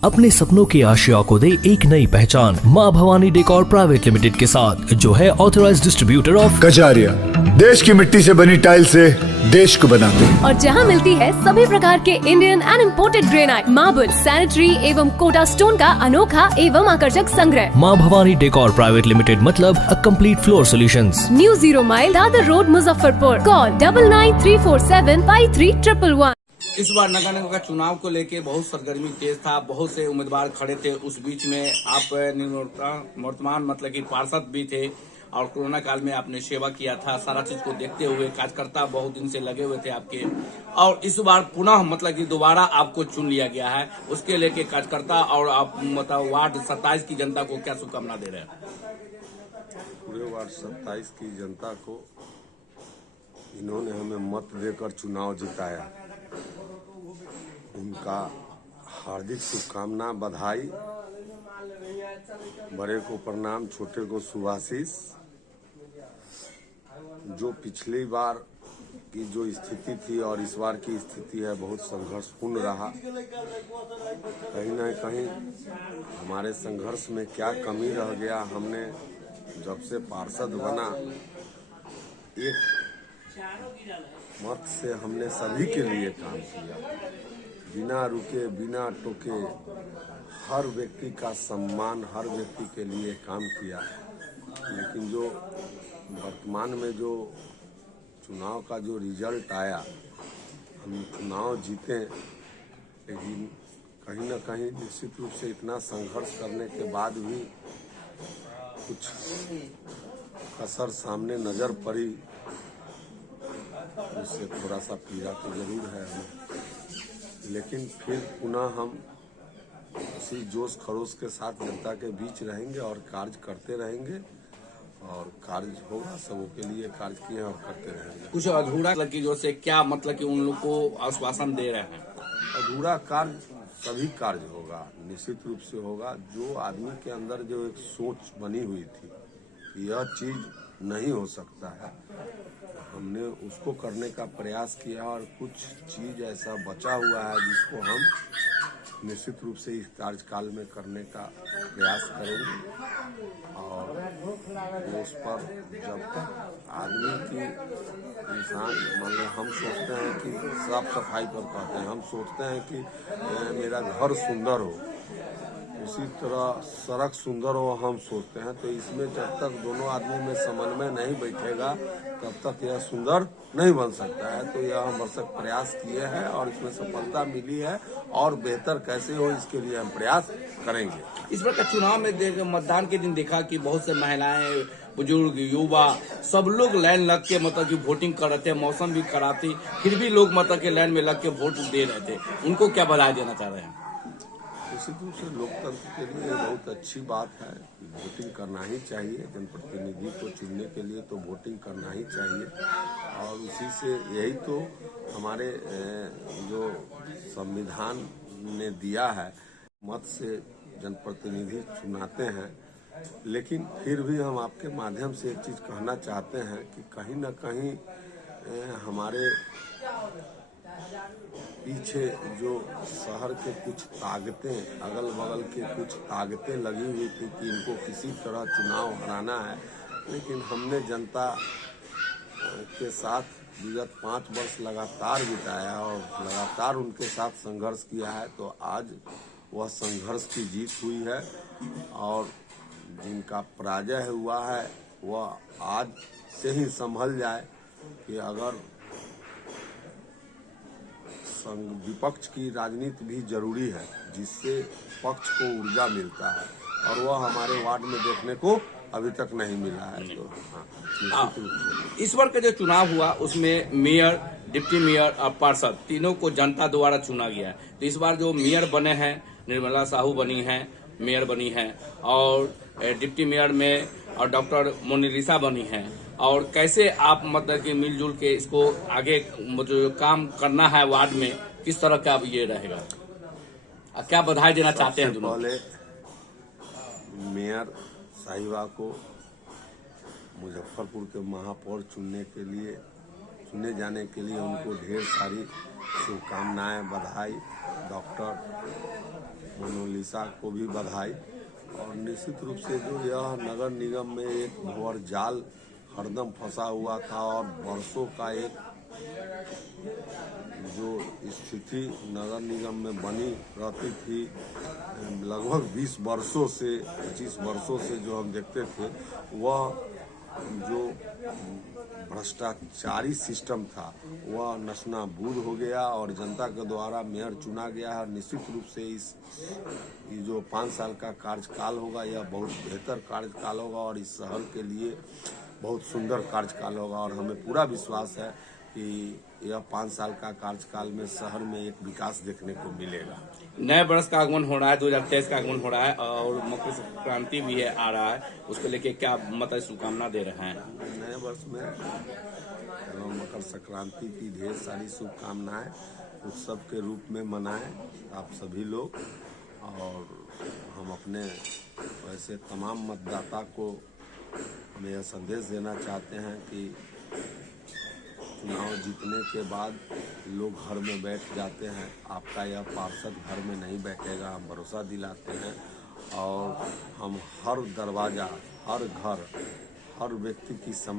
अपने सपनों की आशिया को दे एक नई पहचान मां भवानी डेकोर प्राइवेट लिमिटेड के साथ, जो है ऑथराइज्ड डिस्ट्रीब्यूटर ऑफ कजारिया। देश की मिट्टी से बनी टाइल से देश को बनाते हैं। और जहां मिलती है सभी प्रकार के Indian and imported granite, marble, sanitary एवं कोटा स्टोन का अनोखा एवं आकर्षक संग्रह। मां भवानी डेकोर प्राइवेट लिमिटेड मतलब a complete floor solutions. New 0 mile Dadar road, Muzaffarpur. Call 9934753111। इस बार नगर निगम का चुनाव को लेके बहुत सरगर्मी तेज था, बहुत से उम्मीदवार खड़े थे। उस बीच में आप वर्तमान मतलब कि पार्षद भी थे और कोरोना काल में आपने सेवा किया था। सारा चीज को देखते हुए कार्यकर्ता बहुत दिन से लगे हुए थे आपके, और इस बार पुनः मतलब कि दोबारा आपको चुन लिया गया है। उसके लेके कार्यकर्ता और आप मतलब वार्ड 27 की जनता को क्या शुभकामना दे रहे हैं? पूरे वार्ड 27 की जनता को इन्होंने हमें मत देकर चुनाव जिताया, उनका हार्दिक शुभकामना, बधाई। बड़े को प्रणाम, छोटे को शुभाशीष। जो पिछली बार की जो स्थिति थी और इस बार की स्थिति है, बहुत संघर्षपूर्ण रहा। कहीं न कहीं हमारे संघर्ष में क्या कमी रह गया, हमने जब से पार्षद बना एक मत से हमने सभी के लिए काम किया, बिना रुके बिना टोके हर व्यक्ति का सम्मान, हर व्यक्ति के लिए काम किया। लेकिन जो वर्तमान में जो चुनाव का जो रिजल्ट आया, हम चुनाव जीते, लेकिन कहीं न कहीं निश्चित रूप से इतना संघर्ष करने के बाद भी कुछ कसर सामने नजर पड़ी, उससे थोड़ा सा पीड़ा तो जरूर है हमें। लेकिन फिर पुनः हम उसी जोश खरोश के साथ जनता के बीच रहेंगे और कार्य करते रहेंगे, और कार्य होगा, सबों के लिए कार्य किए और करते रहेंगे। कुछ अधूरा की जो से क्या मतलब कि उन लोग को आश्वासन दे रहे हैं? अधूरा कार्य सभी कार्य होगा, निश्चित रूप से होगा। जो आदमी के अंदर जो एक सोच बनी हुई थी कि यह चीज नहीं हो सकता है, हमने उसको करने का प्रयास किया, और कुछ चीज ऐसा बचा हुआ है जिसको हम निश्चित रूप से इस कार्यकाल में करने का प्रयास करेंगे। और उस पर जब तक आदमी की इंसान मतलब हम सोचते हैं कि साफ सफाई पर कहते हैं, हम सोचते हैं कि मेरा घर सुंदर हो, उसी तरह सड़क सुंदर हो हम सोचते हैं। तो इसमें जब तक दोनों आदमी में समन्वय नहीं बैठेगा, तब तक यह सुंदर नहीं बन सकता है। तो यह हम भरसक प्रयास किए हैं और इसमें सफलता मिली है, और बेहतर कैसे हो इसके लिए हम प्रयास करेंगे। इस बार का चुनाव में मतदान के दिन देखा कि बहुत से महिलाएं, बुजुर्ग, युवा सब लोग लाइन लग के मतलब कि वोटिंग कर रहे थे। मौसम भी खराब थी, फिर भी लोग मतलब के लाइन में लग के वोट दे रहे थे। उनको क्या बधाई देना चाह रहे हैं? निश्चित रूप से लोकतंत्र के लिए बहुत अच्छी बात है, वोटिंग करना ही चाहिए। जनप्रतिनिधि को चुनने के लिए तो वोटिंग करना ही चाहिए, और उसी से यही तो हमारे जो संविधान ने दिया है, मत से जनप्रतिनिधि चुनाते हैं। लेकिन फिर भी हम आपके माध्यम से एक चीज कहना चाहते हैं कि कहीं न कहीं हमारे पीछे जो शहर के कुछ ताकतें, अगल बगल के कुछ ताकतें लगी हुई थी कि इनको किसी तरह चुनाव हराना है। लेकिन हमने जनता के साथ विगत 5 वर्ष लगातार बिताया और लगातार उनके साथ संघर्ष किया है। तो आज वह संघर्ष की जीत हुई है, और जिनका पराजय हुआ है वह आज से ही संभल जाए कि अगर विपक्ष की राजनीति भी जरूरी है, जिससे पक्ष को ऊर्जा मिलता है, और वह हमारे वार्ड में देखने को अभी तक नहीं मिला है। तो निश्चित रूप से इस बार का जो चुनाव हुआ उसमें मेयर, डिप्टी मेयर और पार्षद तीनों को जनता द्वारा चुना गया है। तो इस बार जो मेयर बने हैं, निर्मला साहू बनी हैं, मेयर बनी हैं, और डिप्टी मेयर में और डॉक्टर मोनालिसा बनी हैं। और कैसे आप मतलब कि मिलजुल के इसको आगे जो काम करना है वार्ड में, किस तरह का अब ये रहेगा, क्या बधाई देना चाहते हैं? पहले मेयर साहिबा को मुजफ्फरपुर के महापौर चुने जाने के लिए उनको ढेर सारी शुभकामनाएं, बधाई। डॉक्टर मोनालिसा को भी बधाई। और निश्चित रूप से जो यह नगर निगम में एक भंवर जाल हरदम फंसा हुआ था और वर्षों का एक जो स्थिति नगर निगम में बनी रहती थी, लगभग 20 वर्षों से 25 वर्षों से जो हम देखते थे, वह जो भ्रष्टाचारी सिस्टम था वह नस्तानाबूद हो गया और जनता के द्वारा मेयर चुना गया है। निश्चित रूप से ये जो 5 साल का कार्यकाल होगा यह बहुत बेहतर कार्यकाल होगा और इस शहर के लिए बहुत सुंदर कार्यकाल होगा। और हमें पूरा विश्वास है कि यह 5 साल का कार्यकाल में शहर में एक विकास देखने को मिलेगा। नए वर्ष का आगमन हो रहा है, 2023 का आगमन हो रहा है और मकर संक्रांति भी है आ रहा है, उसको लेके क्या मतलब शुभकामना दे रहे हैं? नए वर्ष में मकर संक्रांति की ढेर सारी शुभकामनाएं उत्सव के रूप में मनाएं आप सभी लोग। और हम अपने वैसे तमाम मतदाता को हम यह संदेश देना चाहते हैं कि चुनाव जीतने के बाद लोग घर में बैठ जाते हैं, आपका यह पार्षद घर में नहीं बैठेगा, हम भरोसा दिलाते हैं। और हम हर दरवाजा, हर घर, हर व्यक्ति की समस्या